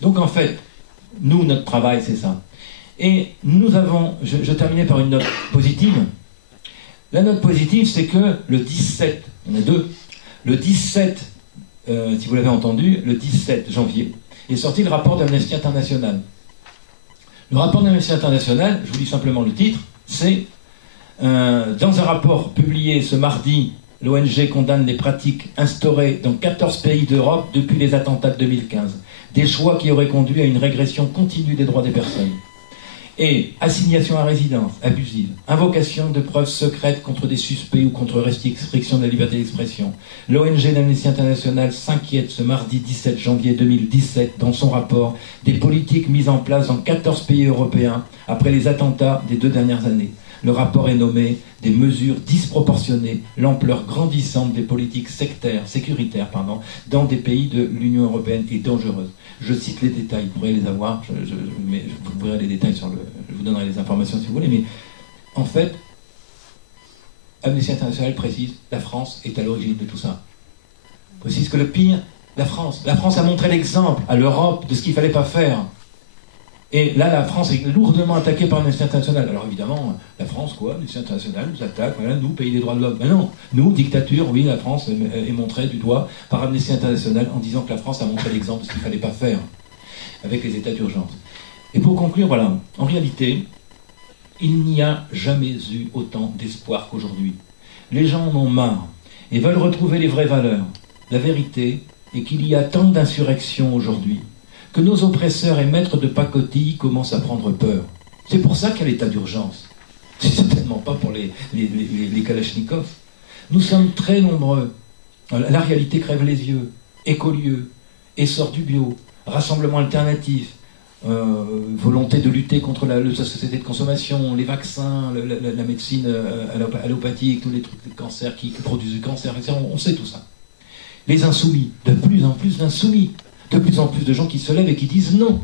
Donc en fait, nous, notre travail, c'est ça. Et nous avons, je terminais par une note positive. La note positive, c'est que le 17, il y en a deux, le 17, si vous l'avez entendu, le 17 janvier, est sorti le rapport d'Amnesty International. Le rapport d'Amnesty International, je vous lis simplement le titre, c'est dans un rapport publié ce mardi, l'ONG condamne les pratiques instaurées dans 14 pays d'Europe depuis les attentats de 2015. Des choix qui auraient conduit à une régression continue des droits des personnes. Et assignation à résidence abusive, invocation de preuves secrètes contre des suspects ou contre restriction de la liberté d'expression. L'ONG d'Amnesty International s'inquiète ce mardi 17 janvier 2017 dans son rapport des politiques mises en place dans 14 pays européens après les attentats des 2 dernières années. Le rapport est nommé « Des mesures disproportionnées, l'ampleur grandissante des politiques sécuritaires, dans des pays de l'Union européenne est dangereuse ». Je cite les détails, vous pourrez les avoir, mais vous verrez les détails je vous donnerai les informations si vous voulez, mais en fait, Amnesty International précise, la France est à l'origine de tout ça. Précise que le pire, la France a montré l'exemple à l'Europe de ce qu'il ne fallait pas faire. Et là, la France est lourdement attaquée par Amnesty International. Alors évidemment, la France, quoi, Amnesty International nous attaque, voilà, nous, pays des droits de l'homme. Mais non, nous, dictature, oui, la France est montrée du doigt par Amnesty International en disant que la France a montré l'exemple de ce qu'il ne fallait pas faire avec les états d'urgence. Et pour conclure, voilà, en réalité, il n'y a jamais eu autant d'espoir qu'aujourd'hui. Les gens en ont marre et veulent retrouver les vraies valeurs. La vérité est qu'il y a tant d'insurrections aujourd'hui que nos oppresseurs et maîtres de pacotille commencent à prendre peur. C'est pour ça qu'il y a l'état d'urgence. C'est certainement pas pour les kalachnikovs. Nous sommes très nombreux. La réalité crève les yeux. Écolieux, essor du bio, rassemblement alternatif, volonté de lutter contre la société de consommation, les vaccins, la médecine allopathique, tous les trucs de cancer qui produisent du cancer, etc. On sait tout ça. Les insoumis, de plus en plus d'insoumis. De plus en plus de gens qui se lèvent et qui disent non.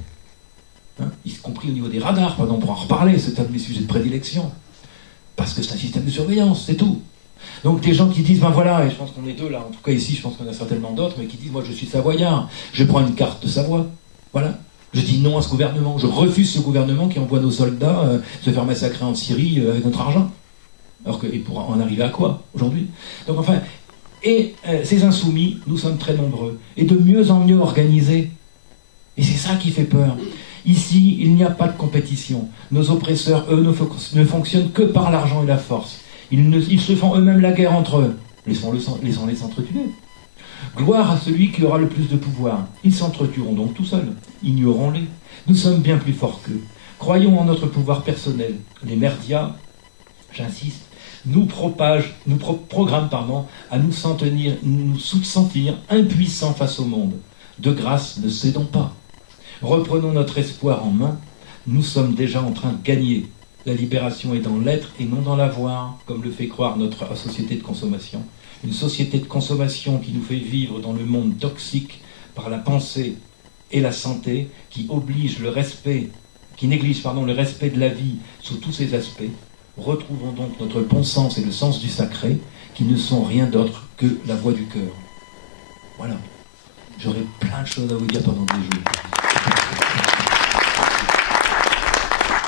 Hein, y compris au niveau des radars, pardon, pour en reparler, c'est un de mes sujets de prédilection. Parce que c'est un système de surveillance, c'est tout. Donc des gens qui disent, ben voilà, et je pense qu'on est deux là, en tout cas ici, je pense qu'on a certainement d'autres, mais qui disent, moi je suis savoyard, je prends une carte de Savoie, voilà. Je dis non à ce gouvernement, je refuse ce gouvernement qui envoie nos soldats se faire massacrer en Syrie avec notre argent. Alors que, et pour en arriver à quoi, aujourd'hui? Donc enfin... Et ces insoumis, nous sommes très nombreux, et de mieux en mieux organisés. Et c'est ça qui fait peur. Ici, il n'y a pas de compétition. Nos oppresseurs, eux, ne fonctionnent que par l'argent et la force. Ils se font eux-mêmes la guerre entre eux. Laissons-les s'entretuer. Gloire à celui qui aura le plus de pouvoir. Ils s'entretueront donc tout seuls. Ignorons-les. Nous sommes bien plus forts qu'eux. Croyons en notre pouvoir personnel. Les merdias, j'insiste, nous programme à nous sentir impuissants face au monde. De grâce, ne cédons pas. Reprenons notre espoir en main. Nous sommes déjà en train de gagner. La libération est dans l'être et non dans l'avoir, comme le fait croire notre société de consommation. Une société de consommation qui nous fait vivre dans le monde toxique par la pensée et la santé, qui néglige le respect de la vie sous tous ses aspects. Retrouvons donc notre bon sens et le sens du sacré, qui ne sont rien d'autre que la voix du cœur. Voilà. J'aurais plein de choses à vous dire pendant des jours.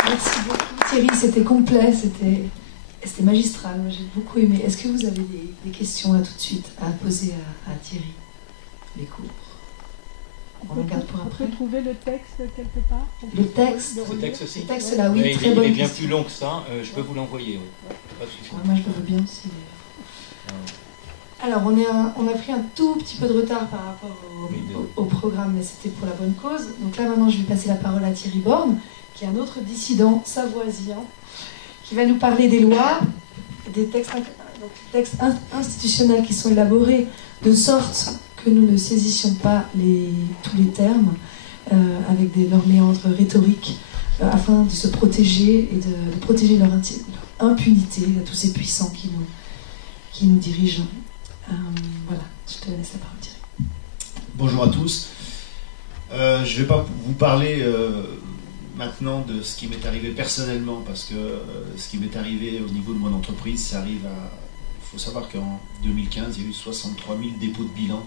Merci beaucoup Thierry, c'était complet, c'était magistral, j'ai beaucoup aimé. Est-ce que vous avez des questions là tout de suite à poser à Thierry? Les cours. On regarde pour après. On peut trouver le texte quelque part? Le texte? Ce texte-ci? Le texte là, oui, mais très bonne il est bien question. plus long que ça, je peux vous l'envoyer. Oui. Moi je le veux bien aussi. Alors on a pris un tout petit peu de retard par rapport au programme, mais c'était pour la bonne cause. Donc là maintenant je vais passer la parole à Thierry Borne, qui est un autre dissident savoisien, qui va nous parler des lois, des textes institutionnels qui sont élaborés de sorte que nous ne saisissions pas tous les termes avec leurs méandres rhétoriques afin de se protéger et de protéger leur impunité à tous ces puissants qui nous dirigent. Voilà, je te laisse la parole, Thierry. Bonjour à tous. Je ne vais pas vous parler maintenant de ce qui m'est arrivé personnellement, parce que ce qui m'est arrivé au niveau de mon entreprise, ça arrive à... Il faut savoir qu'en 2015, il y a eu 63 000 dépôts de bilan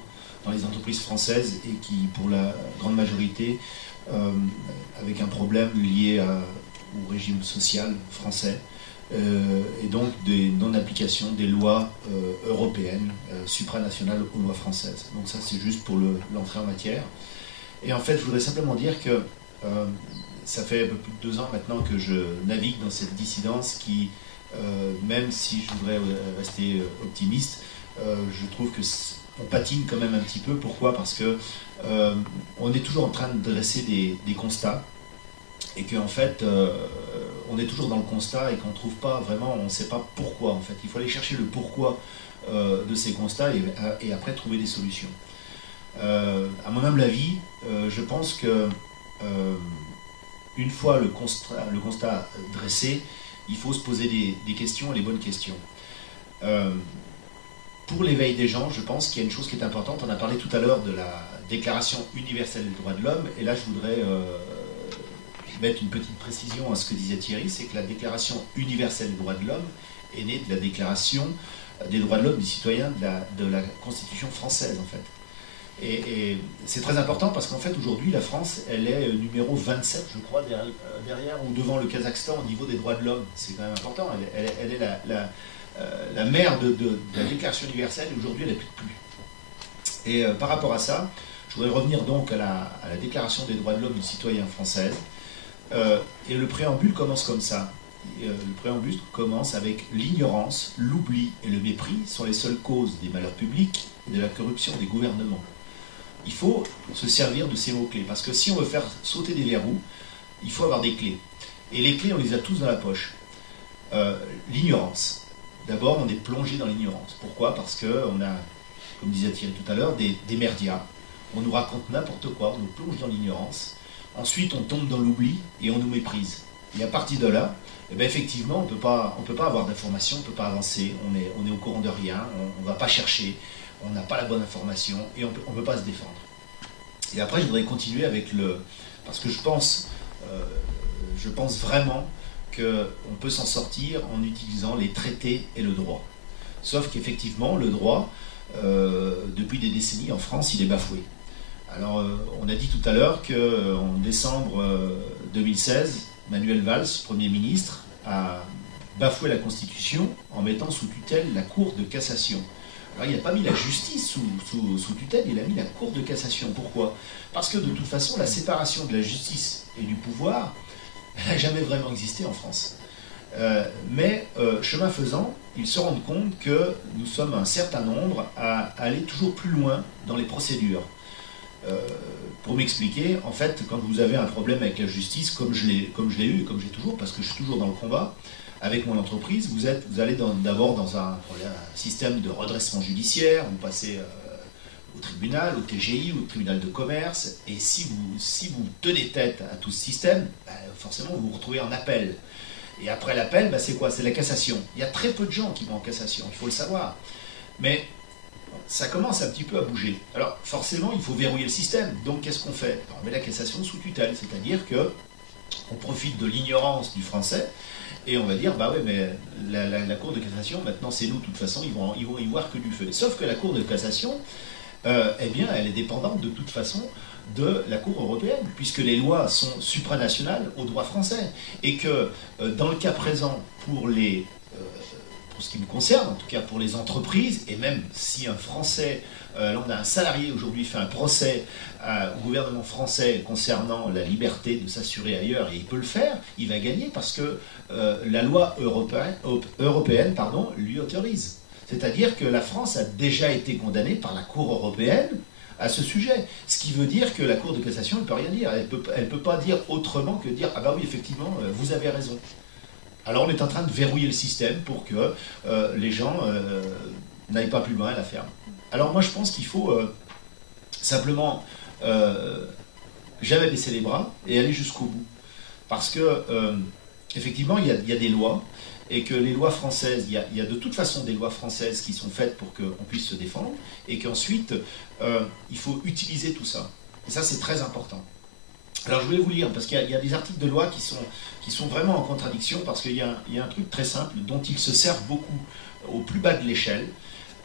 dans les entreprises françaises et qui, pour la grande majorité, avec un problème lié au régime social français, et donc des non-applications des lois européennes, supranationales aux lois françaises. Donc ça, c'est juste pour l'entrée en matière. Et en fait, je voudrais simplement dire que ça fait un peu plus de 2 ans maintenant que je navigue dans cette dissidence qui, même si je voudrais rester optimiste, je trouve que on patine quand même un petit peu. Pourquoi? Parce que on est toujours en train de dresser des constats, et qu'en fait, on est toujours dans le constat et qu'on ne trouve pas vraiment, on ne sait pas pourquoi en fait. Il faut aller chercher le pourquoi de ces constats et après trouver des solutions. À mon humble avis, je pense que une fois le constat dressé, il faut se poser des questions, les bonnes questions. Pour l'éveil des gens, je pense qu'il y a une chose qui est importante. On a parlé tout à l'heure de la Déclaration universelle des droits de l'homme, et là je voudrais mettre une petite précision à ce que disait Thierry, c'est que la Déclaration universelle des droits de l'homme est née de la Déclaration des droits de l'homme des citoyens de la Constitution française en fait. Et c'est très important parce qu'en fait aujourd'hui la France, elle est numéro 27 je crois derrière ou devant le Kazakhstan au niveau des droits de l'homme. C'est quand même important, elle est la mère de la Déclaration universelle, et aujourd'hui elle n'applique plus. Et par rapport à ça, je voudrais revenir donc à la Déclaration des droits de l'homme du citoyen française. Et le préambule commence comme ça. Le préambule commence avec l'ignorance, l'oubli et le mépris sont les seules causes des malheurs publics et de la corruption des gouvernements. Il faut se servir de ces mots-clés, parce que si on veut faire sauter des verrous, il faut avoir des clés. Et les clés, on les a tous dans la poche. L'ignorance. D'abord, on est plongé dans l'ignorance. Pourquoi? Parce qu'on a, comme disait Thierry tout à l'heure, des merdias. On nous raconte n'importe quoi, on nous plonge dans l'ignorance. Ensuite, on tombe dans l'oubli et on nous méprise. Et à partir de là, eh bien, effectivement, on ne peut pas avoir d'informations, on ne peut pas avancer, on est au courant de rien, on ne va pas chercher, on n'a pas la bonne information et on ne peut pas se défendre. Et après, je voudrais continuer avec parce que je pense vraiment qu'on peut s'en sortir en utilisant les traités et le droit. Sauf qu'effectivement, le droit, depuis des décennies en France, il est bafoué. Alors, on a dit tout à l'heure qu'en décembre 2016, Manuel Valls, Premier ministre, a bafoué la Constitution en mettant sous tutelle la Cour de cassation. Alors, il n'a pas mis la justice sous tutelle, il a mis la Cour de cassation. Pourquoi? Parce que de toute façon, la séparation de la justice et du pouvoir, elle n'a jamais vraiment existé en France. Mais chemin faisant, ils se rendent compte que nous sommes un certain nombre à aller toujours plus loin dans les procédures. Pour m'expliquer, en fait, quand vous avez un problème avec la justice, comme je l'ai eu et comme j'ai toujours, parce que je suis toujours dans le combat, avec mon entreprise, vous allez d'abord dans un système de redressement judiciaire, vous passez au tribunal, au TGI, au tribunal de commerce, et si vous tenez tête à tout ce système, forcément vous vous retrouvez en appel. Et après l'appel, c'est quoi? C'est la cassation. Il y a très peu de gens qui vont en cassation, il faut le savoir. Mais ça commence un petit peu à bouger. Alors forcément, il faut verrouiller le système. Donc qu'est-ce qu'on fait? On met la cassation sous tutelle, c'est-à-dire qu'on profite de l'ignorance du français et on va dire, bah ouais, mais la Cour de cassation, maintenant c'est nous, de toute façon, ils vont y voir que du feu. Sauf que la Cour de cassation, eh bien, elle est dépendante de toute façon de la Cour européenne, puisque les lois sont supranationales au droit français. Et que dans le cas présent, pour ce qui me concerne, en tout cas pour les entreprises, et même si un Français, là on a un salarié aujourd'hui fait un procès au gouvernement français concernant la liberté de s'assurer ailleurs, et il peut le faire, il va gagner parce que la loi européenne lui autorise. C'est-à-dire que la France a déjà été condamnée par la Cour européenne à ce sujet. Ce qui veut dire que la Cour de cassation ne peut rien dire. Elle peut pas dire autrement que dire « Ah bah oui, effectivement, vous avez raison ». Alors on est en train de verrouiller le système pour que les gens n'aillent pas plus loin à la ferme. Alors moi je pense qu'il faut simplement jamais baisser les bras et aller jusqu'au bout. Parce que effectivement il y a des lois, et que les lois françaises, il y a de toute façon des lois françaises qui sont faites pour qu'on puisse se défendre, et qu'ensuite il faut utiliser tout ça. Et ça c'est très important. Alors je voulais vous lire, parce qu'il y a des articles de loi qui sont vraiment en contradiction, parce qu'il y a un truc très simple dont ils se servent beaucoup au plus bas de l'échelle.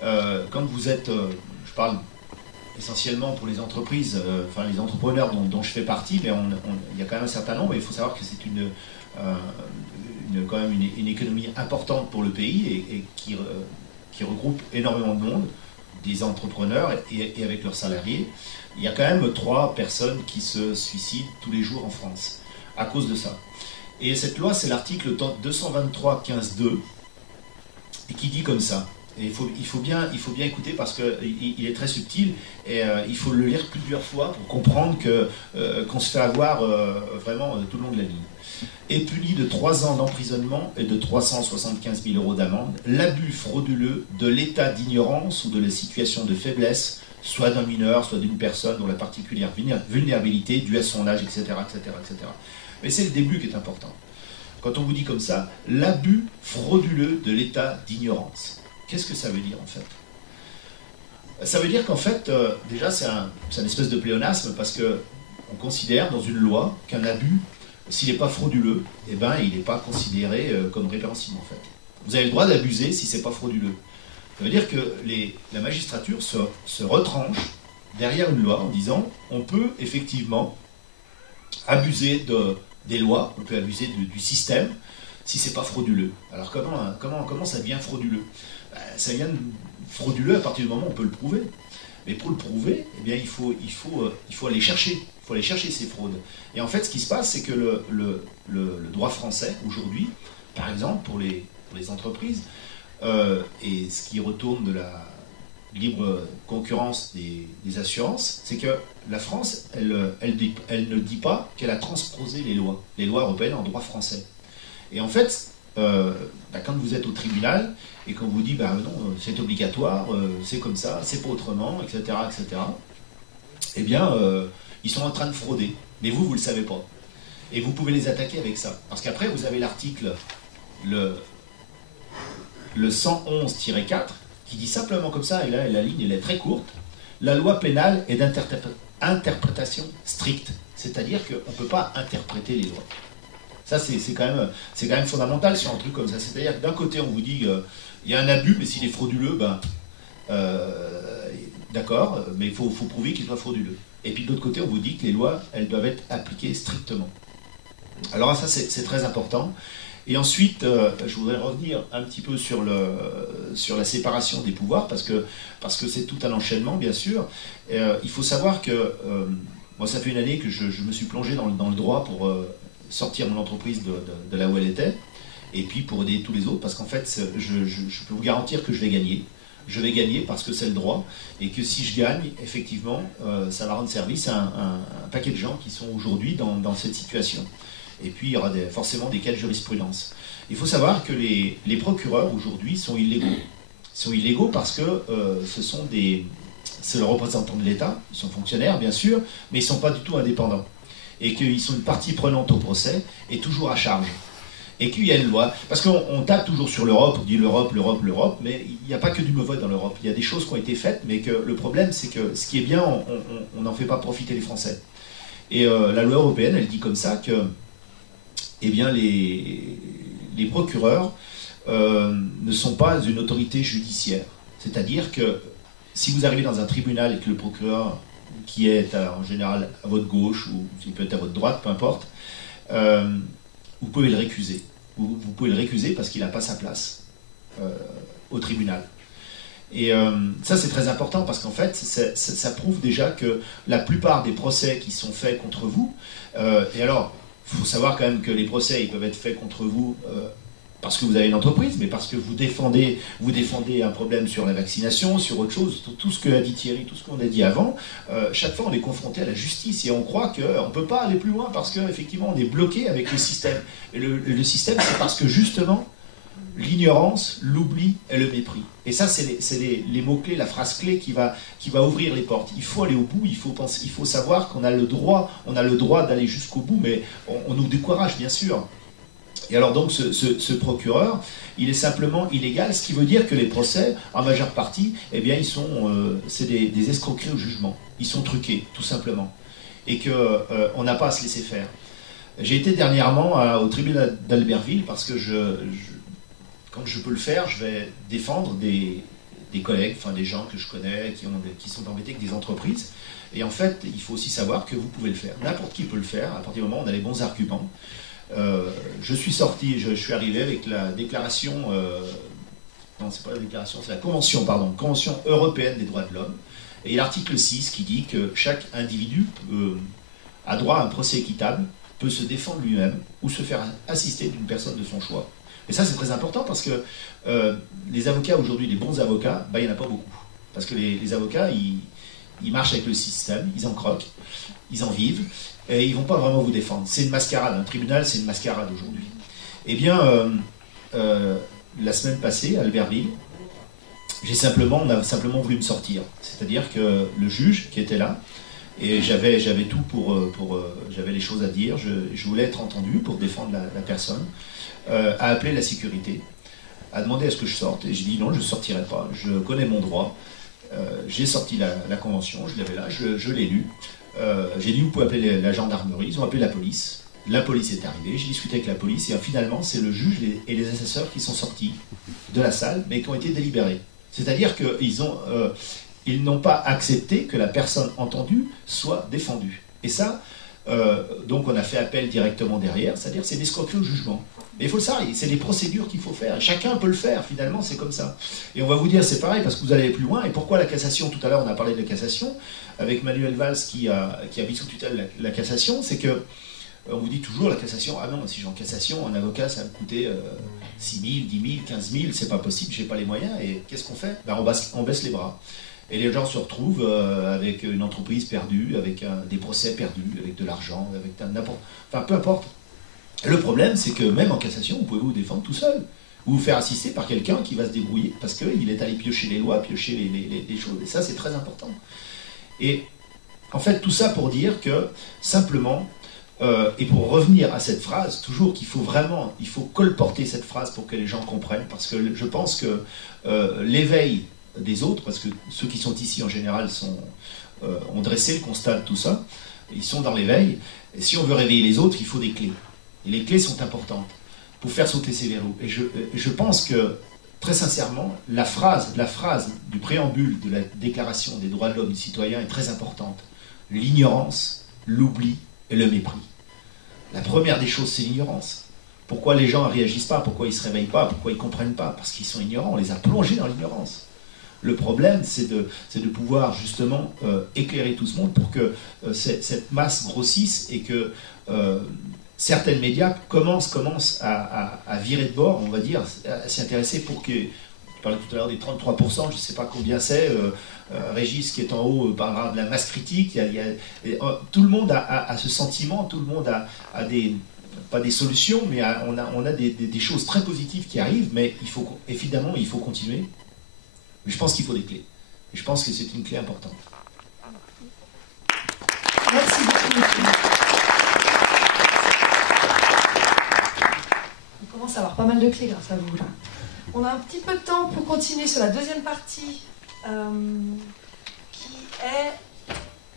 Quand vous êtes, je parle essentiellement pour les entreprises, enfin les entrepreneurs dont je fais partie, mais il y a quand même un certain nombre, et il faut savoir que c'est quand même une économie importante pour le pays et qui regroupe énormément de monde, des entrepreneurs et avec leurs salariés. Il y a quand même 3 personnes qui se suicident tous les jours en France à cause de ça. Et cette loi, c'est l'article 223-15-2 et qui dit comme ça. Et il faut bien écouter parce qu'il est très subtil et il faut le lire plusieurs fois pour comprendre qu'on se fait avoir vraiment tout le long de la ligne. Est puni de 3 ans d'emprisonnement et de 375 000 € d'amende l'abus frauduleux de l'état d'ignorance ou de la situation de faiblesse, soit d'un mineur, soit d'une personne dont la particulière vulnérabilité due à son âge, etc. etc., etc. Mais c'est le début qui est important. Quand on vous dit comme ça, l'abus frauduleux de l'état d'ignorance. Qu'est-ce que ça veut dire en fait? Ça veut dire qu'en fait, déjà c'est une espèce de pléonasme parce qu'on considère dans une loi qu'un abus, s'il n'est pas frauduleux, eh ben, il n'est pas considéré comme répréhensible en fait. Vous avez le droit d'abuser si ce n'est pas frauduleux. Ça veut dire que la magistrature se retranche derrière une loi en disant on peut effectivement abuser des lois, on peut abuser du système si c'est pas frauduleux. Alors comment ça devient frauduleux? Ça devient frauduleux à partir du moment où on peut le prouver. Mais pour le prouver, eh bien, il faut aller chercher. Il faut aller chercher ces fraudes. Et en fait, ce qui se passe, c'est que le droit français, aujourd'hui, par exemple, pour les entreprises, et ce qui retourne de la libre concurrence des assurances, c'est que la France, elle ne dit pas qu'elle a transposé les lois européennes en droit français. Et en fait, quand vous êtes au tribunal et qu'on vous dit non, c'est obligatoire, c'est comme ça, c'est pas autrement, etc., etc., eh bien, ils sont en train de frauder. Mais vous le savez pas. Et vous pouvez les attaquer avec ça. Parce qu'après, vous avez l'article, le 111-4, qui dit simplement comme ça, et là, la ligne, elle est très courte, la loi pénale est d'interprétation stricte. C'est-à-dire qu'on ne peut pas interpréter les lois. Ça, c'est quand même fondamental sur un truc comme ça. C'est-à-dire que d'un côté, on vous dit il y a un abus, mais s'il est frauduleux, d'accord, mais il faut prouver qu'il soit frauduleux. Et puis de l'autre côté, on vous dit que les lois, elles doivent être appliquées strictement. Alors ça, c'est très important. Et ensuite, je voudrais revenir un petit peu sur la séparation des pouvoirs, parce que c'est tout un enchaînement, bien sûr. Il faut savoir que moi, ça fait une année que je me suis plongé dans le droit pour sortir mon entreprise de là où elle était, et puis pour aider tous les autres, parce qu'en fait, je peux vous garantir que je vais gagner. Je vais gagner parce que c'est le droit, et que si je gagne, effectivement, ça va rendre service à un paquet de gens qui sont aujourd'hui dans cette situation. Et puis, il y aura forcément des cas de jurisprudence. Il faut savoir que les procureurs, aujourd'hui, sont illégaux. Ils sont illégaux parce que c'est le représentant de l'État, ils sont fonctionnaires, bien sûr, mais ils ne sont pas du tout indépendants. Et qu'ils sont une partie prenante au procès, et toujours à charge. Et qu'il y a une loi, parce qu'on tape toujours sur l'Europe, on dit l'Europe, mais il n'y a pas que du mauvais dans l'Europe. Il y a des choses qui ont été faites, mais que le problème, c'est que ce qui est bien, on n'en fait pas profiter les Français. Et la loi européenne, elle dit comme ça que eh bien, les procureurs ne sont pas une autorité judiciaire. C'est-à-dire que si vous arrivez dans un tribunal et que le procureur, qui est en général à votre gauche ou il peut être à votre droite, peu importe, vous pouvez le récuser. Vous pouvez le récuser parce qu'il n'a pas sa place au tribunal. Et ça, c'est très important parce qu'en fait, ça prouve déjà que la plupart des procès qui sont faits contre vous, et alors, il faut savoir quand même que les procès, ils peuvent être faits contre vous parce que vous avez une entreprise, mais parce que vous défendez un problème sur la vaccination, sur autre chose, tout ce que a dit Thierry, tout ce qu'on a dit avant. Chaque fois, on est confronté à la justice et on croit qu'on ne peut pas aller plus loin parce qu'effectivement, on est bloqué avec le système. Et le système, c'est parce que justement, l'ignorance, l'oubli et le mépris. Et ça, c'est les mots-clés, la phrase clé qui va ouvrir les portes. Il faut aller au bout, il faut savoir qu'on a le droit d'aller jusqu'au bout, mais on nous décourage, bien sûr. Et alors donc, ce procureur, il est simplement illégal, ce qui veut dire que les procès, en majeure partie, eh bien, c'est des escroqueries au jugement. Ils sont truqués, tout simplement. Et qu'on n'a pas à se laisser faire. J'ai été dernièrement au tribunal d'Albertville parce que quand je peux le faire, je vais défendre des collègues, enfin des gens que je connais, qui sont embêtés avec des entreprises. Et en fait, il faut aussi savoir que vous pouvez le faire. N'importe qui peut le faire, à partir du moment où on a les bons arguments. Je suis arrivé avec la déclaration, non, c'est pas la déclaration, c'est la convention, pardon, Convention européenne des droits de l'homme. Et l'article 6 qui dit que chaque individu a droit à un procès équitable, peut se défendre lui-même ou se faire assister d'une personne de son choix. Et ça, c'est très important parce que les avocats aujourd'hui, les bons avocats, il n'y en a pas beaucoup. Parce que les avocats, ils marchent avec le système, ils en croquent, ils en vivent, et ils ne vont pas vraiment vous défendre. C'est une mascarade. Un tribunal, c'est une mascarade aujourd'hui. Eh bien, la semaine passée, à Albertville, on a simplement voulu me sortir. C'est-à-dire que le juge qui était là, et j'avais tout j'avais les choses à dire, je voulais être entendu pour défendre la personne, a appelé la sécurité, a demandé à ce que je sorte, et j'ai dit non, je ne sortirai pas, je connais mon droit, j'ai sorti la convention, je l'avais là, je l'ai lu, j'ai dit vous pouvez appeler la gendarmerie, ils ont appelé la police est arrivée, j'ai discuté avec la police, et finalement c'est le juge et les assesseurs qui sont sortis de la salle, mais qui ont été délibérés. C'est-à-dire qu'ils n'ont pas accepté que la personne entendue soit défendue. Et ça, donc on a fait appel directement derrière, c'est-à-dire c'est l'escroquerie au jugement. Mais il faut le savoir, c'est les procédures qu'il faut faire. Chacun peut le faire, finalement, c'est comme ça. Et on va vous dire, c'est pareil, parce que vous allez aller plus loin. Et pourquoi la cassation? Tout à l'heure, on a parlé de la cassation, avec Manuel Valls qui a mis sous tutelle la cassation. C'est que, on vous dit toujours, la cassation, ah non, si j'ai en cassation, un avocat, ça va me coûter 6 000, 10 000, 15 000, c'est pas possible, j'ai pas les moyens. Et qu'est-ce qu'on fait? On baisse les bras. Et les gens se retrouvent avec une entreprise perdue, avec des procès perdus, avec de l'argent, avec n'importe... Enfin, peu importe. Le problème, c'est que même en cassation, vous pouvez vous défendre tout seul. Ou vous faire assister par quelqu'un qui va se débrouiller parce qu'il est allé piocher les lois, piocher les choses. Et ça, c'est très important. Et en fait, tout ça pour dire que, simplement, et pour revenir à cette phrase, toujours qu'il faut vraiment, il faut colporter cette phrase pour que les gens comprennent. Parce que je pense que l'éveil des autres, parce que ceux qui sont ici en général ont dressé le constat de tout ça, ils sont dans l'éveil, et si on veut réveiller les autres, il faut des clés. Et les clés sont importantes pour faire sauter ces verrous. Et je pense que, très sincèrement, la phrase du préambule de la Déclaration des droits de l'homme et du citoyen est très importante. L'ignorance, l'oubli et le mépris. La première des choses, c'est l'ignorance. Pourquoi les gens ne réagissent pas? Pourquoi ils ne se réveillent pas? Pourquoi ils ne comprennent pas? Parce qu'ils sont ignorants, on les a plongés dans l'ignorance. Le problème, c'est de pouvoir justement éclairer tout ce monde pour que cette masse grossisse et que certains médias commencent à virer de bord, on va dire, à s'y intéresser pour que... Je parlais tout à l'heure des 33%, je ne sais pas combien c'est, Régis qui est en haut parlera de la masse critique, tout le monde a ce sentiment, tout le monde a des... pas des solutions, mais on a des choses très positives qui arrivent, mais évidemment, il faut continuer. Mais je pense qu'il faut des clés. Et je pense que c'est une clé importante. Merci beaucoup. On commence à avoir pas mal de clés grâce à vous, là. On a un petit peu de temps pour continuer sur la deuxième partie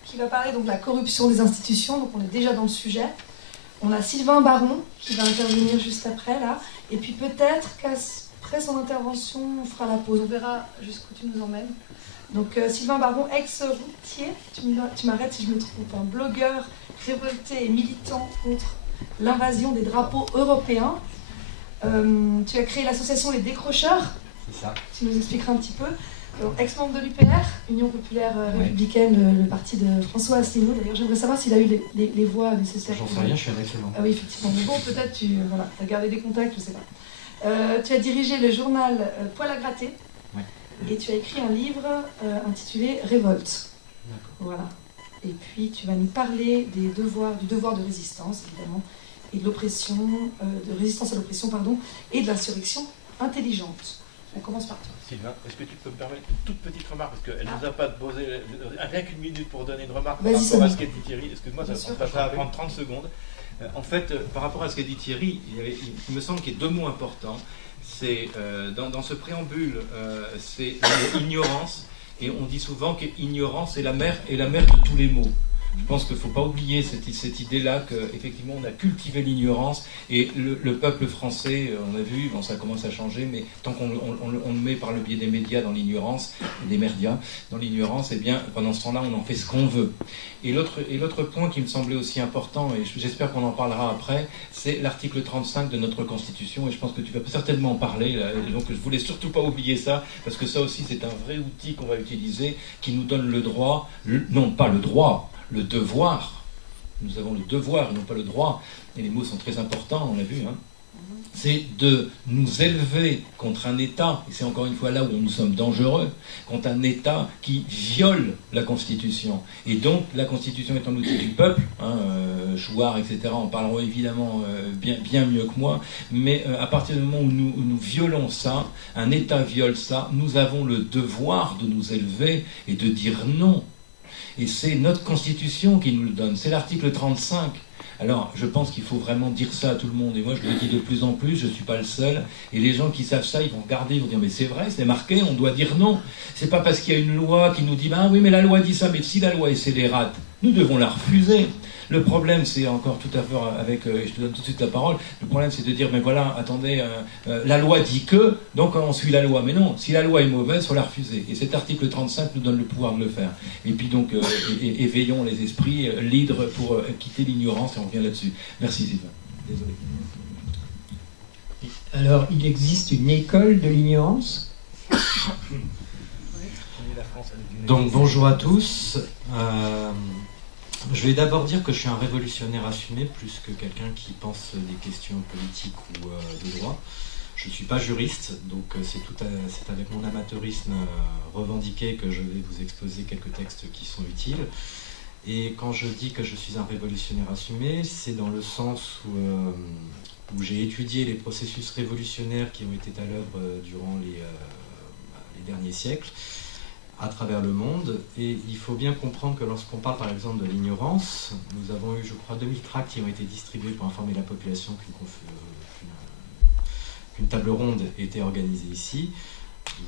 qui va parler donc de la corruption des institutions. Donc on est déjà dans le sujet. On a Sylvain Baron qui va intervenir juste après, là. Et puis peut-être qu'après son intervention, on fera la pause. On verra jusqu'où tu nous emmènes. Donc Sylvain Baron, ex-routier, tu m'arrêtes si je me trompe, un blogueur révolté et militant contre l'invasion des drapeaux européens. Tu as créé l'association Les Décrocheurs. C'est ça. Tu nous expliqueras un petit peu. Ex-membre de l'UPR, Union Populaire Républicaine, le parti de François Asselineau. D'ailleurs, j'aimerais savoir s'il a eu les voix nécessaires. J'en sais rien, je suis un ex-membre. Ah oui, effectivement. Mais bon, peut-être tu as gardé des contacts, je ne sais pas. Tu as dirigé le journal Poil à gratter. Ouais. Et tu as écrit un livre intitulé Révolte. D'accord. Voilà. Et puis, tu vas nous parler du devoir de résistance, évidemment, et de l'oppression, de résistance à l'oppression, pardon, et de l'insurrection intelligente. On commence par toi. Sylvain, est-ce que tu peux me permettre une toute petite remarque? Parce qu'elle ne nous a pas posé rien qu'une minute pour donner une remarque par rapport à ce qu'a dit Thierry. Excuse-moi, ça va prendre 30 secondes. En fait, par rapport à ce qu'a dit Thierry, il me semble qu'il y a deux mots importants. C'est dans ce préambule, c'est ignorance, et on dit souvent qu'ignorance est la mère de tous les maux. Je pense qu'il ne faut pas oublier cette idée-là qu'effectivement on a cultivé l'ignorance et le peuple français, on a vu, bon, ça commence à changer, mais tant qu'on le met par le biais des médias dans l'ignorance, des merdias dans l'ignorance, eh bien pendant ce temps-là on en fait ce qu'on veut. Et l'autre point qui me semblait aussi important, et j'espère qu'on en parlera après, c'est l'article 35 de notre Constitution, et je pense que tu vas certainement en parler, là, et donc je voulais surtout pas oublier ça, parce que ça aussi c'est un vrai outil qu'on va utiliser, qui nous donne le droit, non pas le droit, le devoir. Nous avons le devoir et non pas le droit, et les mots sont très importants, on l'a vu, hein. C'est de nous élever contre un État, et c'est encore une fois là où nous sommes dangereux, contre un État qui viole la Constitution. Et donc, la Constitution est un outil du peuple, hein, Chouard, etc., en parleront évidemment bien mieux que moi, mais à partir du moment où nous violons ça, un État viole ça, nous avons le devoir de nous élever et de dire non. Et c'est notre Constitution qui nous le donne, c'est l'article 35. Alors, je pense qu'il faut vraiment dire ça à tout le monde. Et moi, je le dis de plus en plus, je ne suis pas le seul. Et les gens qui savent ça, ils vont regarder, ils vont dire, mais c'est vrai, c'est marqué, on doit dire non. C'est pas parce qu'il y a une loi qui nous dit, ben oui, mais la loi dit ça, mais si la loi est scélérate, nous devons la refuser. Le problème, c'est encore tout à fait avec, je te donne tout de suite la parole, le problème c'est de dire, mais voilà, attendez, la loi dit que, donc on suit la loi. Mais non, si la loi est mauvaise, il faut la refuser. Et cet article 35 nous donne le pouvoir de le faire. Et puis donc, éveillons les esprits, l'hydre pour quitter l'ignorance, et on revient là-dessus. Merci Sylvain. Désolé. Alors, il existe une école de l'ignorance. Donc, bonjour à tous. Je vais d'abord dire que je suis un révolutionnaire assumé plus que quelqu'un qui pense des questions politiques ou de droit. Je ne suis pas juriste, donc c'est avec mon amateurisme revendiqué que je vais vous exposer quelques textes qui sont utiles. Et quand je dis que je suis un révolutionnaire assumé, c'est dans le sens où j'ai étudié les processus révolutionnaires qui ont été à l'œuvre durant les derniers siècles, à travers le monde, et il faut bien comprendre que lorsqu'on parle par exemple de l'ignorance, nous avons eu, je crois, 2000 tracts qui ont été distribués pour informer la population qu'une table ronde était organisée ici.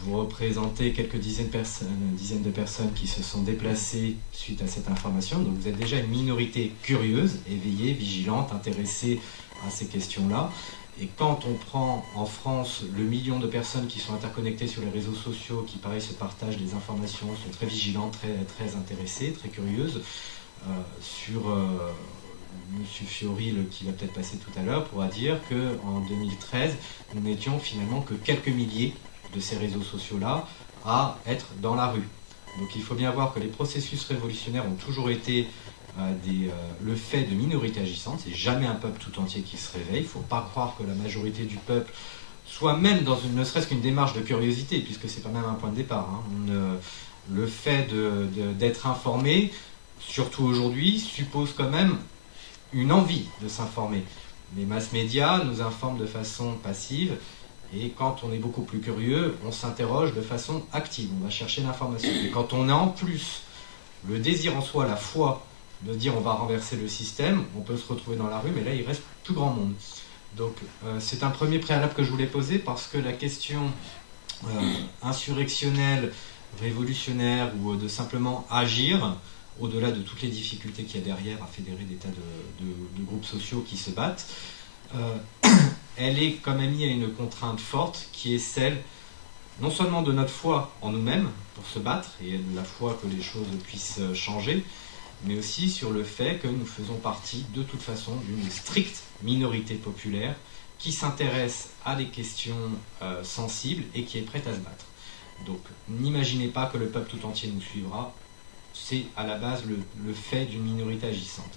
Vous représentez quelques dizaines de personnes qui se sont déplacées suite à cette information, donc vous êtes déjà une minorité curieuse, éveillée, vigilante, intéressée à ces questions-là. Et quand on prend en France le million de personnes qui sont interconnectées sur les réseaux sociaux, qui pareil se partagent des informations, sont très vigilantes, très intéressées, très curieuses, sur M. Fiori, qui va peut-être passer tout à l'heure, pourra dire qu'en 2013, nous n'étions finalement que quelques milliers de ces réseaux sociaux-là à être dans la rue. Donc il faut bien voir que les processus révolutionnaires ont toujours été le fait de minorités agissantes. C'est jamais un peuple tout entier qui se réveille. Il ne faut pas croire que la majorité du peuple soit même dans ne serait-ce qu'une démarche de curiosité, puisque c'est pas même un point de départ. Hein. Le fait d'être informé, surtout aujourd'hui, suppose quand même une envie de s'informer. Les mass médias nous informent de façon passive, et quand on est beaucoup plus curieux, on s'interroge de façon active. On va chercher l'information. Et quand on a en plus le désir en soi, la foi, de dire on va renverser le système, on peut se retrouver dans la rue, mais là il reste plus grand monde. Donc c'est un premier préalable que je voulais poser, parce que la question insurrectionnelle, révolutionnaire, ou de simplement agir, au-delà de toutes les difficultés qu'il y a derrière à fédérer des tas de groupes sociaux qui se battent, elle est quand même liée à une contrainte forte qui est celle non seulement de notre foi en nous-mêmes pour se battre, et de la foi que les choses puissent changer, mais aussi sur le fait que nous faisons partie de toute façon d'une stricte minorité populaire qui s'intéresse à des questions sensibles et qui est prête à se battre. Donc n'imaginez pas que le peuple tout entier nous suivra, c'est à la base le fait d'une minorité agissante.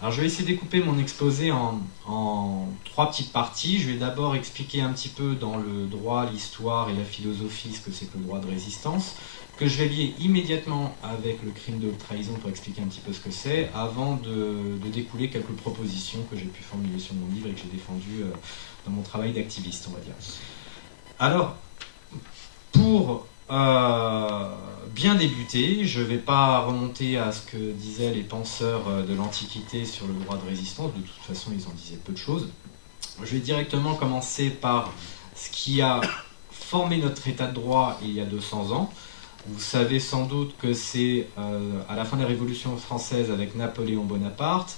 Alors je vais essayer de découper mon exposé en trois petites parties. Je vais d'abord expliquer un petit peu dans le droit, l'histoire et la philosophie ce que c'est que le droit de résistance, que je vais lier immédiatement avec le crime de trahison pour expliquer un petit peu ce que c'est, avant de découler quelques propositions que j'ai pu formuler sur mon livre et que j'ai défendues dans mon travail d'activiste, on va dire. Alors, pour bien débuter, je ne vais pas remonter à ce que disaient les penseurs de l'Antiquité sur le droit de résistance, de toute façon ils en disaient peu de choses. Je vais directement commencer par ce qui a formé notre état de droit il y a 200 ans, Vous savez sans doute que c'est à la fin de la Révolution française avec Napoléon Bonaparte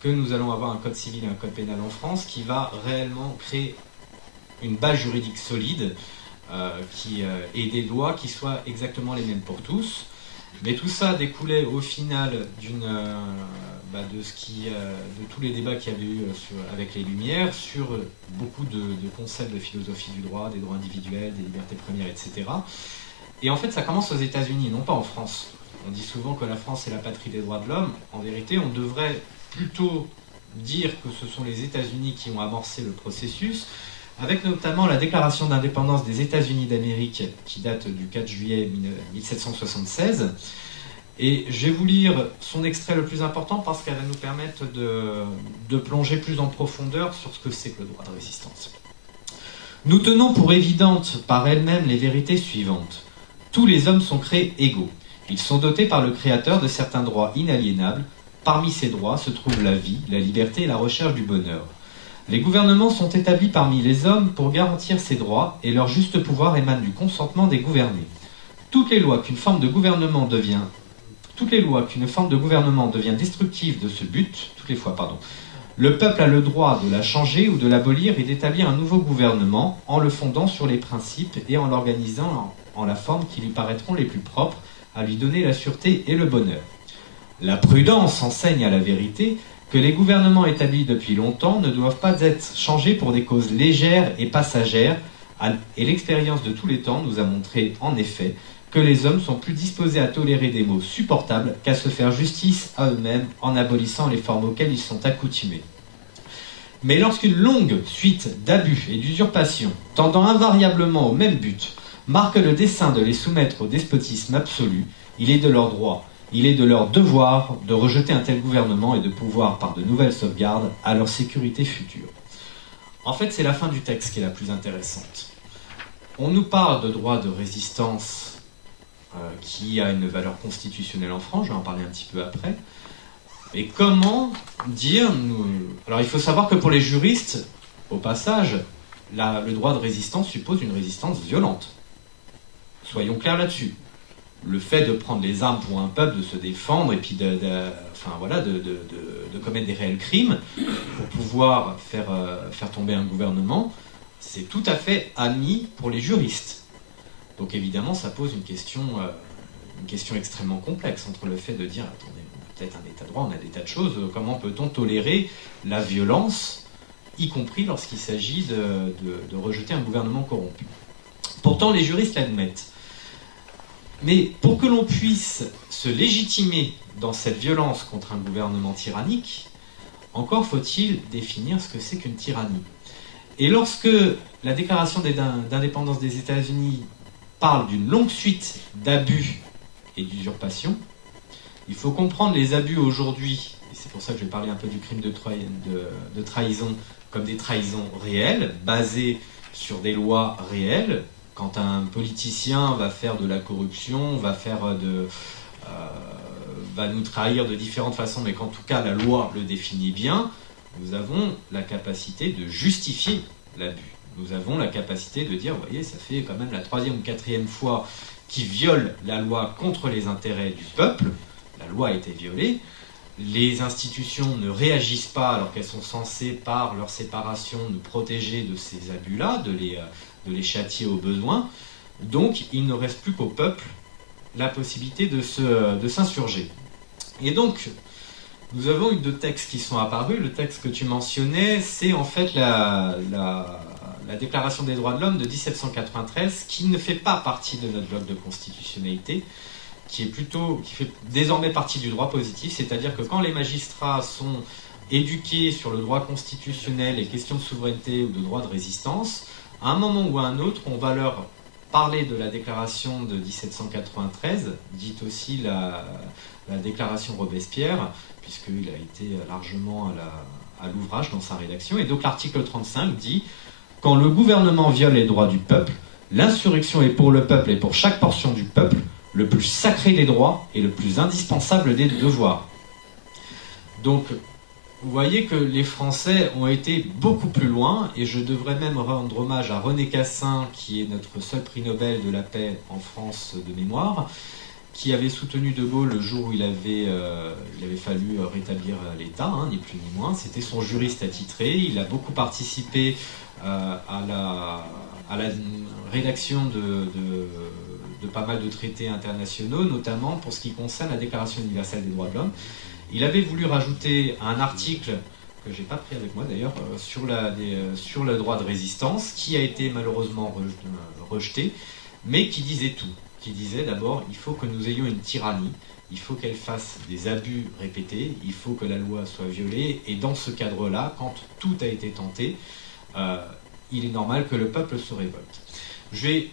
que nous allons avoir un code civil et un code pénal en France qui va réellement créer une base juridique solide et des lois qui soient exactement les mêmes pour tous. Mais tout ça découlait au final de tous les débats qu'il y avait eu avec les Lumières sur beaucoup de concepts de philosophie du droit, des droits individuels, des libertés premières, etc. Et en fait, ça commence aux États-Unis, non pas en France. On dit souvent que la France est la patrie des droits de l'homme. En vérité, on devrait plutôt dire que ce sont les États-Unis qui ont amorcé le processus, avec notamment la déclaration d'indépendance des États-Unis d'Amérique qui date du 4 juillet 1776. Et je vais vous lire son extrait le plus important parce qu'elle va nous permettre de plonger plus en profondeur sur ce que c'est que le droit de résistance. Nous tenons pour évidentes par elles-mêmes les vérités suivantes. Tous les hommes sont créés égaux. Ils sont dotés par le Créateur de certains droits inaliénables. Parmi ces droits se trouvent la vie, la liberté et la recherche du bonheur. Les gouvernements sont établis parmi les hommes pour garantir ces droits et leur juste pouvoir émane du consentement des gouvernés. Toutes les lois qu'une forme de gouvernement devient destructive de ce but, le peuple a le droit de la changer ou de l'abolir et d'établir un nouveau gouvernement en le fondant sur les principes et en l'organisant en la forme qui lui paraîtront les plus propres à lui donner la sûreté et le bonheur. La prudence enseigne à la vérité que les gouvernements établis depuis longtemps ne doivent pas être changés pour des causes légères et passagères, et l'expérience de tous les temps nous a montré en effet que les hommes sont plus disposés à tolérer des maux supportables qu'à se faire justice à eux-mêmes en abolissant les formes auxquelles ils sont accoutumés. Mais lorsqu'une longue suite d'abus et d'usurpations, tendant invariablement au même but, marque le dessein de les soumettre au despotisme absolu, il est de leur droit, il est de leur devoir de rejeter un tel gouvernement et de pouvoir, par de nouvelles sauvegardes, à leur sécurité future. En fait, c'est la fin du texte qui est la plus intéressante. On nous parle de droit de résistance qui a une valeur constitutionnelle en France, je vais en parler un petit peu après. Et comment dire... Alors il faut savoir que pour les juristes, au passage, le droit de résistance suppose une résistance violente. Soyons clairs là-dessus. Le fait de prendre les armes pour un peuple, de se défendre et puis de commettre des réels crimes pour pouvoir faire tomber un gouvernement, c'est tout à fait admis pour les juristes. Donc évidemment, ça pose une question extrêmement complexe entre le fait de dire, attendez, on a peut-être un état de droit, on a des tas de choses, comment peut-on tolérer la violence, y compris lorsqu'il s'agit de rejeter un gouvernement corrompu. Pourtant, les juristes l'admettent. Mais pour que l'on puisse se légitimer dans cette violence contre un gouvernement tyrannique, encore faut-il définir ce que c'est qu'une tyrannie. Et lorsque la déclaration d'indépendance des États-Unis parle d'une longue suite d'abus et d'usurpations, il faut comprendre les abus aujourd'hui, et c'est pour ça que je vais parler un peu du crime de trahison, comme des trahisons réelles, basées sur des lois réelles. Quand un politicien va faire de la corruption, va nous trahir de différentes façons, mais qu'en tout cas la loi le définit bien, nous avons la capacité de justifier l'abus. Nous avons la capacité de dire, vous voyez, ça fait quand même la 3e ou 4e fois qu'ils violent la loi contre les intérêts du peuple, la loi a été violée, les institutions ne réagissent pas alors qu'elles sont censées, par leur séparation, nous protéger de ces abus-là, de les châtier au besoin. Donc il ne reste plus qu'au peuple la possibilité de s'insurger. Et donc, nous avons eu 2 textes qui sont apparus. Le texte que tu mentionnais, c'est en fait la Déclaration des droits de l'homme de 1793, qui ne fait pas partie de notre bloc de constitutionnalité, qui fait désormais partie du droit positif, c'est-à-dire que quand les magistrats sont éduqués sur le droit constitutionnel, les questions de souveraineté ou de droit de résistance, à un moment ou à un autre, on va leur parler de la déclaration de 1793, dite aussi la déclaration Robespierre, puisqu'il a été largement à l'ouvrage dans sa rédaction. Et donc l'article 35 dit « Quand le gouvernement viole les droits du peuple, l'insurrection est pour le peuple et pour chaque portion du peuple le plus sacré des droits et le plus indispensable des devoirs. » Donc, vous voyez que les Français ont été beaucoup plus loin, et je devrais même rendre hommage à René Cassin, qui est notre seul prix Nobel de la paix en France de mémoire, qui avait soutenu De Gaulle le jour où il avait fallu rétablir l'État, hein, ni plus ni moins. C'était son juriste attitré. Il a beaucoup participé à la rédaction de pas mal de traités internationaux, notamment pour ce qui concerne la Déclaration universelle des droits de l'homme. Il avait voulu rajouter un article, que je n'ai pas pris avec moi d'ailleurs, sur le droit de résistance, qui a été malheureusement rejeté, mais qui disait tout. Qui disait d'abord, il faut que nous ayons une tyrannie, il faut qu'elle fasse des abus répétés, il faut que la loi soit violée, et dans ce cadre-là, quand tout a été tenté, il est normal que le peuple se révolte. Je vais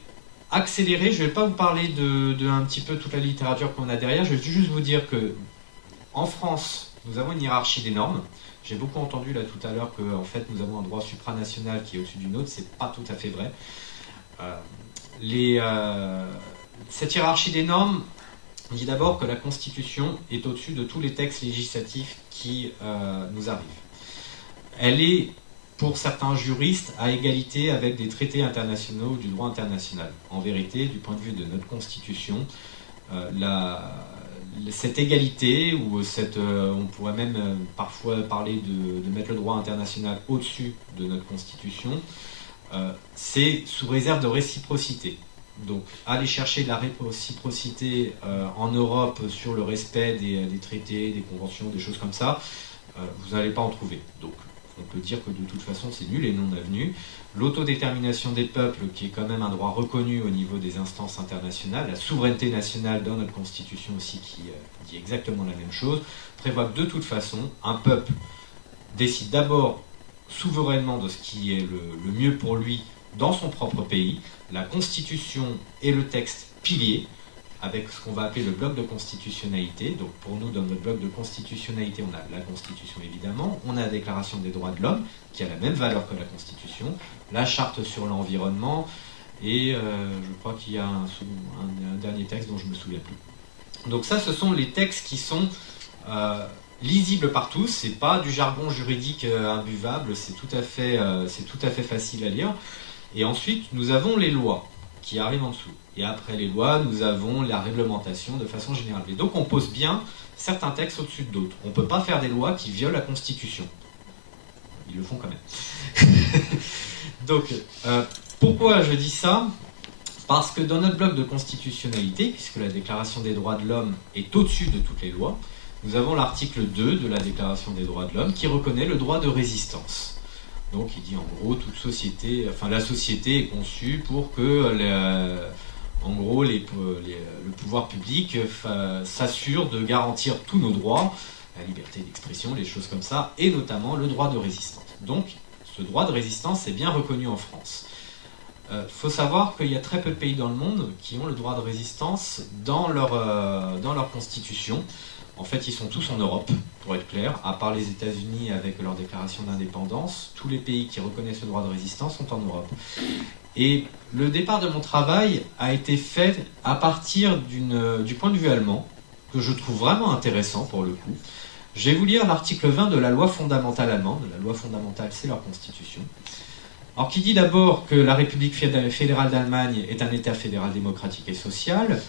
accélérer, je ne vais pas vous parler de un petit peu toute la littérature qu'on a derrière, je vais juste vous dire que en France, nous avons une hiérarchie des normes. J'ai beaucoup entendu là tout à l'heure que en fait, nous avons un droit supranational qui est au-dessus du nôtre, c'est pas tout à fait vrai. Cette hiérarchie des normes dit d'abord que la Constitution est au-dessus de tous les textes législatifs qui nous arrivent. Elle est, pour certains juristes, à égalité avec des traités internationaux du droit international. En vérité, du point de vue de notre Constitution, cette égalité, ou on pourrait même parfois parler de mettre le droit international au-dessus de notre Constitution, c'est sous réserve de réciprocité. Donc, aller chercher de la réciprocité en Europe sur le respect des traités, des conventions, des choses comme ça, vous n'allez pas en trouver. Donc, on peut dire que de toute façon, c'est nul et non avenu. L'autodétermination des peuples, qui est quand même un droit reconnu au niveau des instances internationales, la souveraineté nationale dans notre Constitution aussi, qui dit exactement la même chose, prévoit que de toute façon, un peuple décide d'abord souverainement de ce qui est le mieux pour lui dans son propre pays. La Constitution est le texte pilier, avec ce qu'on va appeler le bloc de constitutionnalité. Donc pour nous, dans notre bloc de constitutionnalité, on a la Constitution évidemment, on a la Déclaration des droits de l'homme, qui a la même valeur que la Constitution, la Charte sur l'environnement, et je crois qu'il y a un dernier texte dont je ne me souviens plus. Donc ça, ce sont les textes qui sont lisibles par tous, c'est pas du jargon juridique imbuvable, c'est tout à fait facile à lire. Et ensuite, nous avons les lois qui arrivent en dessous. Et après les lois, nous avons la réglementation de façon générale. Et donc on pose bien certains textes au-dessus d'autres. On ne peut pas faire des lois qui violent la Constitution. Ils le font quand même. Donc, pourquoi je dis ça? Parce que dans notre bloc de constitutionnalité, puisque la Déclaration des droits de l'homme est au-dessus de toutes les lois, nous avons l'article 2 de la Déclaration des droits de l'homme qui reconnaît le droit de résistance. Donc il dit en gros, toute société, enfin la société est conçue pour que en gros le pouvoir public s'assure de garantir tous nos droits, la liberté d'expression, les choses comme ça, et notamment le droit de résistance. Donc ce droit de résistance est bien reconnu en France. Faut savoir qu'il y a très peu de pays dans le monde qui ont le droit de résistance dans leur constitution. En fait, ils sont tous en Europe, pour être clair, à part les États-Unis avec leur déclaration d'indépendance. Tous les pays qui reconnaissent le droit de résistance sont en Europe. Et le départ de mon travail a été fait à partir du point de vue allemand, que je trouve vraiment intéressant pour le coup. Je vais vous lire l'article 20 de la loi fondamentale allemande. La loi fondamentale, c'est leur constitution. Alors, qui dit d'abord que la République fédérale d'Allemagne est un État fédéral démocratique et social.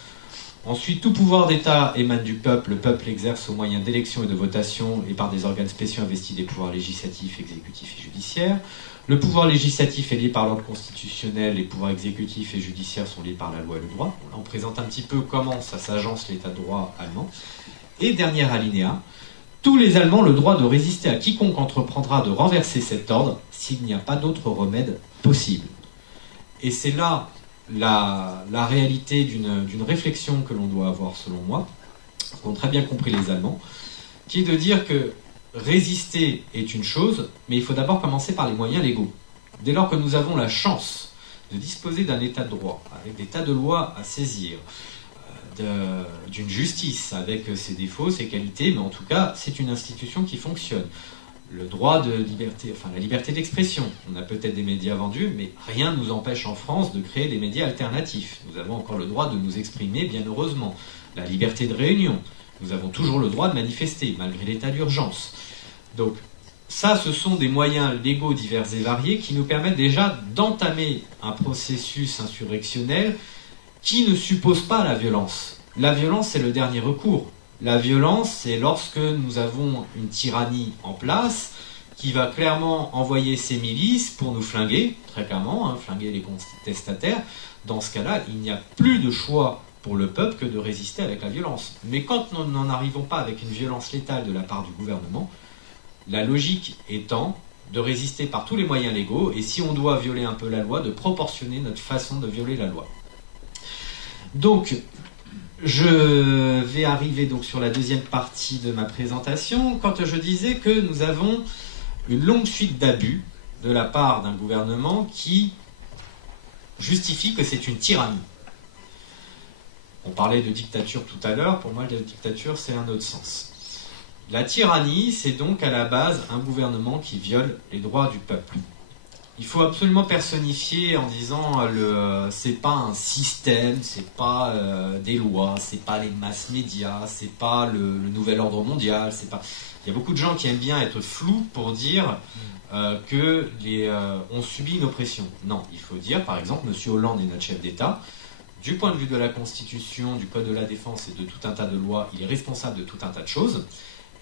Ensuite, tout pouvoir d'État émane du peuple. Le peuple exerce au moyen d'élections et de votations et par des organes spéciaux investis des pouvoirs législatifs, exécutifs et judiciaires. Le pouvoir législatif est lié par l'ordre constitutionnel, les pouvoirs exécutifs et judiciaires sont liés par la loi et le droit. On présente un petit peu comment ça s'agence l'état de droit allemand. Et dernier alinéa, tous les Allemands ont le droit de résister à quiconque entreprendra de renverser cet ordre s'il n'y a pas d'autre remède possible. Et c'est là la réalité d'une réflexion que l'on doit avoir, selon moi, qu'ont très bien compris les Allemands, qui est de dire que résister est une chose, mais il faut d'abord commencer par les moyens légaux. Dès lors que nous avons la chance de disposer d'un état de droit, avec des tas de lois à saisir, d'une justice avec ses défauts, ses qualités, mais en tout cas, c'est une institution qui fonctionne. Le droit de liberté, enfin la liberté d'expression. On a peut-être des médias vendus, mais rien ne nous empêche en France de créer des médias alternatifs. Nous avons encore le droit de nous exprimer, bien heureusement. La liberté de réunion. Nous avons toujours le droit de manifester, malgré l'état d'urgence. Donc, ça, ce sont des moyens légaux divers et variés qui nous permettent déjà d'entamer un processus insurrectionnel qui ne suppose pas la violence. La violence, c'est le dernier recours. La violence, c'est lorsque nous avons une tyrannie en place qui va clairement envoyer ses milices pour nous flinguer, très clairement, flinguer les contestataires. Dans ce cas-là, il n'y a plus de choix pour le peuple que de résister avec la violence. Mais quand nous n'en arrivons pas avec une violence létale de la part du gouvernement, la logique étant de résister par tous les moyens légaux, et si on doit violer un peu la loi, de proportionner notre façon de violer la loi. Donc, je vais arriver donc sur la deuxième partie de ma présentation, quand je disais que nous avons une longue suite d'abus de la part d'un gouvernement qui justifie que c'est une tyrannie. On parlait de dictature tout à l'heure, pour moi la dictature c'est un autre sens. La tyrannie, c'est donc à la base un gouvernement qui viole les droits du peuple. Il faut absolument personnifier en disant c'est pas un système, c'est pas des lois, c'est pas les masses médias, c'est pas le nouvel ordre mondial, c'est pas. Il y a beaucoup de gens qui aiment bien être flous pour dire que on subit une oppression. Non, il faut dire, par exemple, M. Hollande est notre chef d'État. Du point de vue de la Constitution, du Code de la Défense et de tout un tas de lois, il est responsable de tout un tas de choses.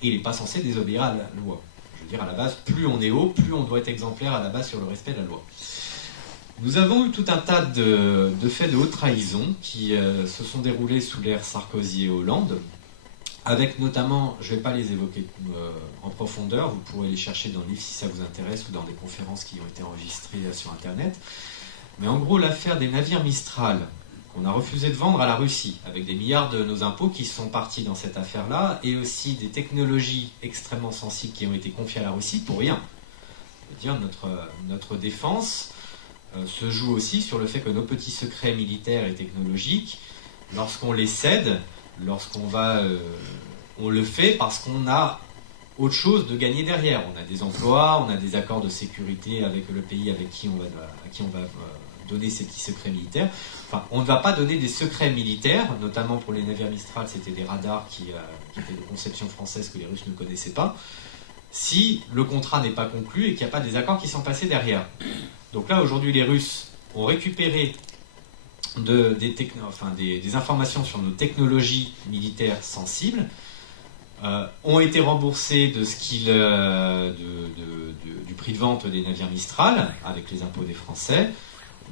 Et il n'est pas censé désobéir à la loi. Je veux dire, à la base, plus on est haut, plus on doit être exemplaire à la base sur le respect de la loi. Nous avons eu tout un tas de faits de haute trahison qui se sont déroulés sous l'ère Sarkozy et Hollande, avec notamment, je ne vais pas les évoquer en profondeur, vous pourrez les chercher dans le livre si ça vous intéresse ou dans des conférences qui ont été enregistrées sur Internet. Mais en gros, l'affaire des navires Mistral, qu'on a refusé de vendre à la Russie, avec des milliards de nos impôts qui sont partis dans cette affaire-là, et aussi des technologies extrêmement sensibles qui ont été confiées à la Russie pour rien. Je veux dire, notre défense se joue aussi sur le fait que nos petits secrets militaires et technologiques, lorsqu'on les cède, on le fait parce qu'on a autre chose de gagner derrière. On a des emplois, on a des accords de sécurité avec le pays avec qui on va donner ces petits secrets militaires. Enfin, on ne va pas donner des secrets militaires, notamment pour les navires Mistral, c'était des radars qui étaient de conception française que les Russes ne connaissaient pas, si le contrat n'est pas conclu et qu'il n'y a pas des accords qui sont passés derrière. Donc là, aujourd'hui, les Russes ont récupéré des informations sur nos technologies militaires sensibles, ont été remboursés de du prix de vente des navires Mistral, avec les impôts des Français,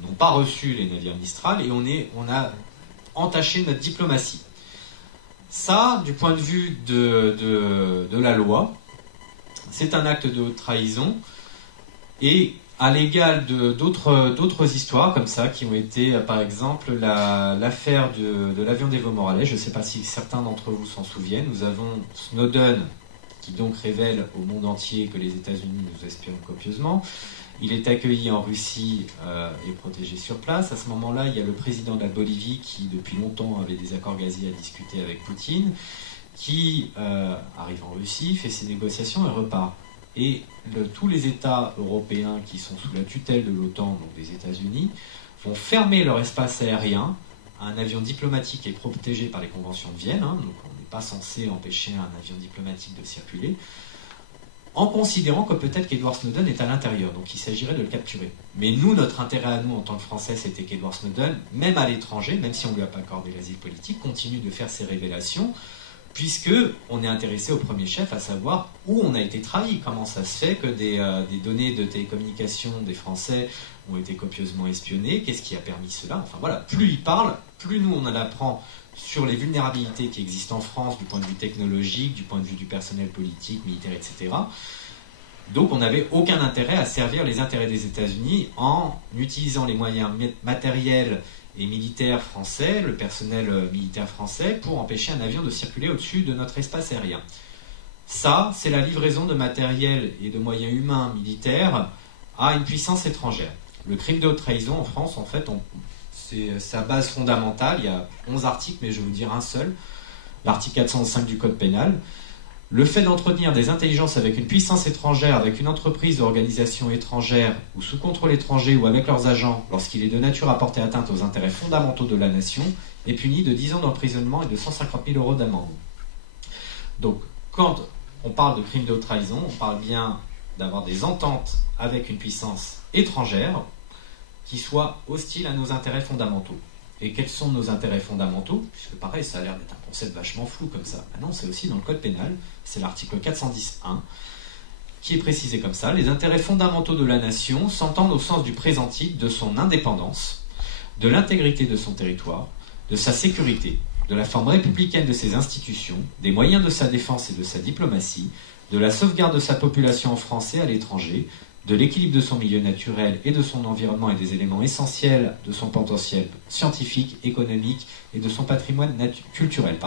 n'ont pas reçu les navires Mistral, et on a entaché notre diplomatie. Ça, du point de vue de la loi, c'est un acte de haute trahison, et à l'égal d'autres histoires comme ça, qui ont été, par exemple, l'affaire de l'avion d'Evo Morales. Je ne sais pas si certains d'entre vous s'en souviennent. Nous avons Snowden, qui donc révèle au monde entier que les États-Unis nous espionnent copieusement. Il est accueilli en Russie et protégé sur place. À ce moment-là, il y a le président de la Bolivie qui, depuis longtemps, avait des accords gaziers à discuter avec Poutine, qui arrive en Russie, fait ses négociations et repart. Et tous les États européens qui sont sous la tutelle de l'OTAN, donc des États-Unis, vont fermer leur espace aérien. Un avion diplomatique est protégé par les conventions de Vienne, donc on n'est pas censé empêcher un avion diplomatique de circuler, en considérant que peut-être qu'Edward Snowden est à l'intérieur, donc il s'agirait de le capturer. Mais nous, notre intérêt à nous, en tant que Français, c'était qu'Edward Snowden, même à l'étranger, même si on ne lui a pas accordé l'asile politique, continue de faire ses révélations, puisqu'on est intéressé au premier chef à savoir où on a été trahi, comment ça se fait que des données de télécommunication des Français ont été copieusement espionnées, qu'est-ce qui a permis cela, enfin voilà, plus il parle, plus nous on en apprend sur les vulnérabilités qui existent en France du point de vue technologique, du point de vue du personnel politique, militaire, etc. Donc on n'avait aucun intérêt à servir les intérêts des États-Unis en utilisant les moyens matériels et militaires français, le personnel militaire français, pour empêcher un avion de circuler au-dessus de notre espace aérien. Ça, c'est la livraison de matériel et de moyens humains militaires à une puissance étrangère. Le crime de haute trahison en France, en fait, c'est sa base fondamentale. Il y a 11 articles, mais je vais vous dire un seul. L'article 405 du Code pénal. Le fait d'entretenir des intelligences avec une puissance étrangère, avec une entreprise ou organisation étrangère, ou sous contrôle étranger, ou avec leurs agents, lorsqu'il est de nature à porter atteinte aux intérêts fondamentaux de la nation, est puni de 10 ans d'emprisonnement et de 150 000 € d'amende. Donc, quand on parle de crime de haute trahison, on parle bien d'avoir des ententes avec une puissance étrangère qui soit hostile à nos intérêts fondamentaux. Et quels sont nos intérêts fondamentaux? Puisque pareil, ça a l'air d'être un concept vachement flou comme ça. Ben non, c'est aussi dans le code pénal, c'est l'article 410.1, qui est précisé comme ça. Les intérêts fondamentaux de la nation s'entendent au sens du présent titre de son indépendance, de l'intégrité de son territoire, de sa sécurité, de la forme républicaine de ses institutions, des moyens de sa défense et de sa diplomatie, de la sauvegarde de sa population en France et à l'étranger, de l'équilibre de son milieu naturel et de son environnement et des éléments essentiels de son potentiel scientifique, économique et de son patrimoine culturel.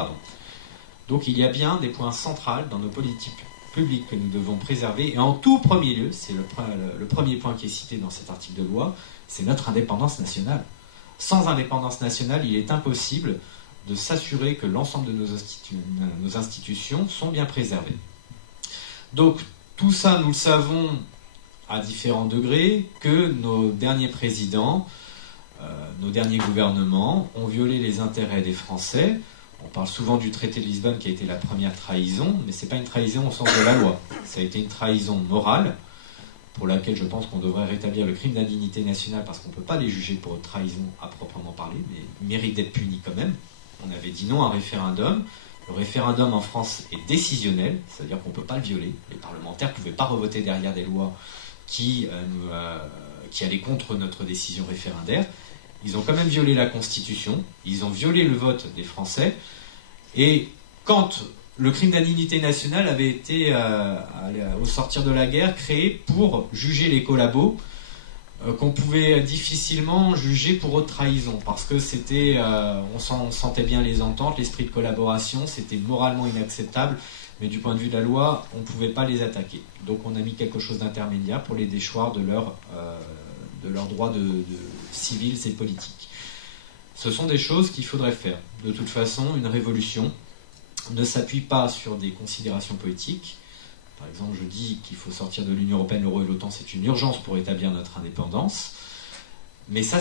Donc il y a bien des points centraux dans nos politiques publiques que nous devons préserver. Et en tout premier lieu, c'est le premier point qui est cité dans cet article de loi, c'est notre indépendance nationale. Sans indépendance nationale, il est impossible de s'assurer que l'ensemble de nos institutions sont bien préservées. Donc tout ça, nous le savons à différents degrés, que nos derniers présidents, nos derniers gouvernements ont violé les intérêts des Français. On parle souvent du traité de Lisbonne qui a été la première trahison, mais ce n'est pas une trahison au sens de la loi. Ça a été une trahison morale, pour laquelle je pense qu'on devrait rétablir le crime d'indignité nationale, parce qu'on ne peut pas les juger pour trahison à proprement parler, mais ils méritent d'être punis quand même. On avait dit non à un référendum. Le référendum en France est décisionnel, c'est-à-dire qu'on ne peut pas le violer. Les parlementaires ne pouvaient pas revoter derrière des lois qui allaient contre notre décision référendaire. Ils ont quand même violé la Constitution, ils ont violé le vote des Français, et quand le crime d'indignité nationale avait été, au sortir de la guerre, créé pour juger les collabos, qu'on pouvait difficilement juger pour haute trahison, parce que c'était, on sentait bien les ententes, l'esprit de collaboration, c'était moralement inacceptable, mais du point de vue de la loi, on ne pouvait pas les attaquer. Donc on a mis quelque chose d'intermédiaire pour les déchoir de leurs droits civils et politiques. Ce sont des choses qu'il faudrait faire. De toute façon, une révolution ne s'appuie pas sur des considérations politiques. Par exemple, je dis qu'il faut sortir de l'Union européenne, l'euro et l'OTAN, c'est une urgence pour établir notre indépendance. Mais ça,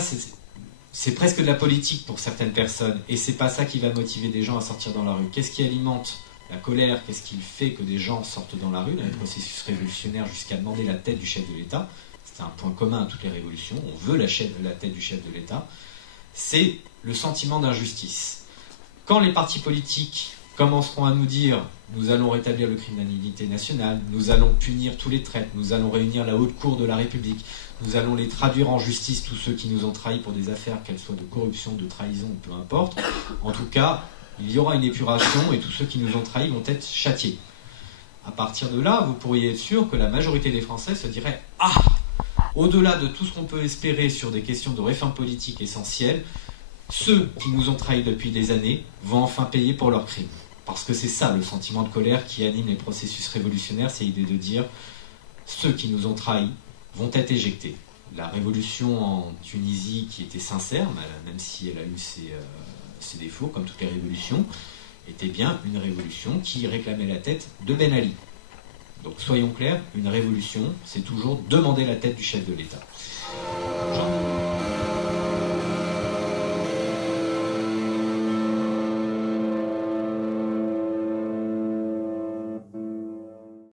c'est presque de la politique pour certaines personnes. Et c'est pas ça qui va motiver des gens à sortir dans la rue. Qu'est-ce qui alimente la colère? Qu'est-ce qui fait que des gens sortent dans la rue, dans les processus révolutionnaires, jusqu'à demander la tête du chef de l'État? C'est un point commun à toutes les révolutions. On veut la tête du chef de l'État. C'est le sentiment d'injustice. Quand les partis politiques commenceront à nous dire « nous allons rétablir le crime d'indignité nationale, nous allons punir tous les traîtres, nous allons réunir la haute cour de la République, nous allons les traduire en justice, tous ceux qui nous ont trahis pour des affaires, qu'elles soient de corruption, de trahison, peu importe. En tout cas, il y aura une épuration et tous ceux qui nous ont trahis vont être châtiés. » À partir de là, vous pourriez être sûr que la majorité des Français se dirait « Ah !» Au-delà de tout ce qu'on peut espérer sur des questions de réforme politique essentielles, ceux qui nous ont trahis depuis des années vont enfin payer pour leurs crimes. Parce que c'est ça le sentiment de colère qui anime les processus révolutionnaires, c'est l'idée de dire ceux qui nous ont trahis vont être éjectés. La révolution en Tunisie, qui était sincère, même si elle a eu ses défauts, comme toutes les révolutions, était bien une révolution qui réclamait la tête de Ben Ali. Donc soyons clairs, une révolution, c'est toujours demander la tête du chef de l'État.